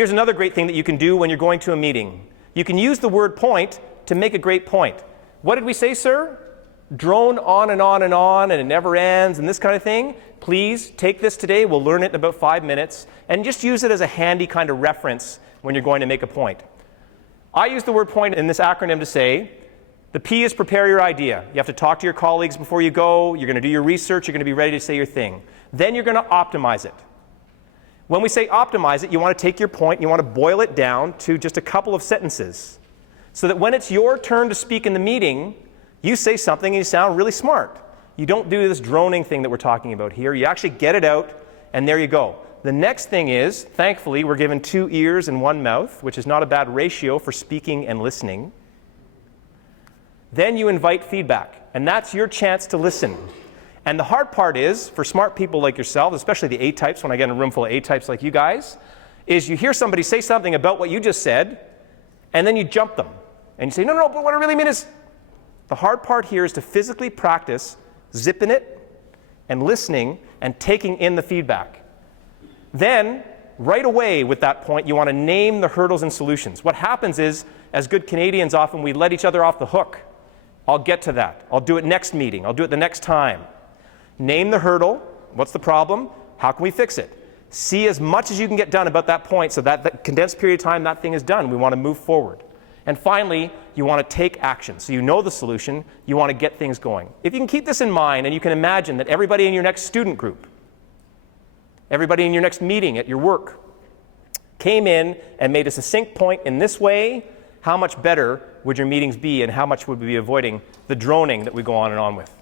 Here's another great thing that you can do when you're going to a meeting. You can use the word point to make a great point. What did we say, sir? Drone on and on and on, and it never ends, and this kind of thing. Please take this today. We'll learn it in about 5 minutes, and just use it as a handy kind of reference when you're going to make a point. I use the word point in this acronym to say, the P is prepare your idea. You have to talk to your colleagues before you go. You're going to do your research. You're going to be ready to say your thing. Then you're going to optimize it. When we say optimize it, you want to take your point and you want to boil it down to just a couple of sentences so that when it's your turn to speak in the meeting, you say something and you sound really smart. You don't do this droning thing that we're talking about here. You actually get it out, and there you go. The next thing is, thankfully, we're given 2 ears and 1 mouth, which is not a bad ratio for speaking and listening. Then you invite feedback, and that's your chance to listen. And the hard part is, for smart people like yourselves, especially the A-types, when I get in a room full of A-types like you guys, is you hear somebody say something about what you just said, and then you jump them. And you say, no, but what I really mean is... The hard part here is to physically practice zipping it and listening and taking in the feedback. Then, right away with that point, you want to name the hurdles and solutions. What happens is, as good Canadians often, we let each other off the hook. I'll get to that. I'll do it next meeting. I'll do it the next time. Name the hurdle. What's the problem? How can we fix it? See as much as you can get done about that point so that condensed period of time that thing is done. We want to move forward. And finally, you want to take action. So you know the solution. You want to get things going. If you can keep this in mind and you can imagine that everybody in your next student group, everybody in your next meeting at your work came in and made a succinct point in this way, how much better would your meetings be and how much would we be avoiding the droning that we go on and on with?